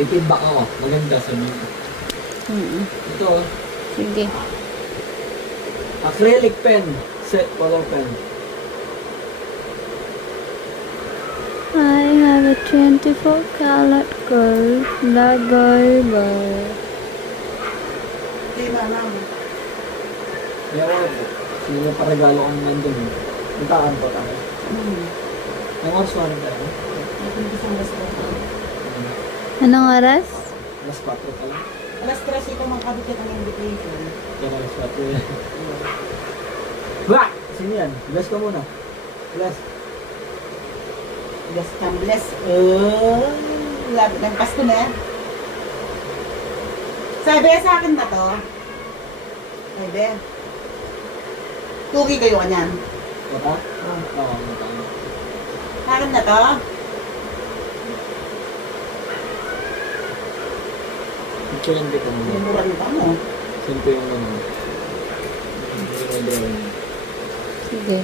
I-feedback ako. Maganda sa inyo. Ito, Sige. acrylic pen. Set color pen. I have a 24 karat gold Lagay bar. Di ba naman? Ewan po. Sino pa regalo kong nandun. Puntaan po tayo. Ang oras mo rin tayo. Anong oras? Alas 4 tayo. Alas 3 ito magkabit ang invitation. Yan alas 4 yan. Ba! Sino yan? Bless ka muna. Bless. Bless ka, bless. Labi ng Pasko na. Sabi sa akin na to. Sabi. Tugi kayo kanyan. Mata? Oo, mata. Sa akin na to. Ito yung dito mo. Mura nito mo. Saan po yung ano? Sige.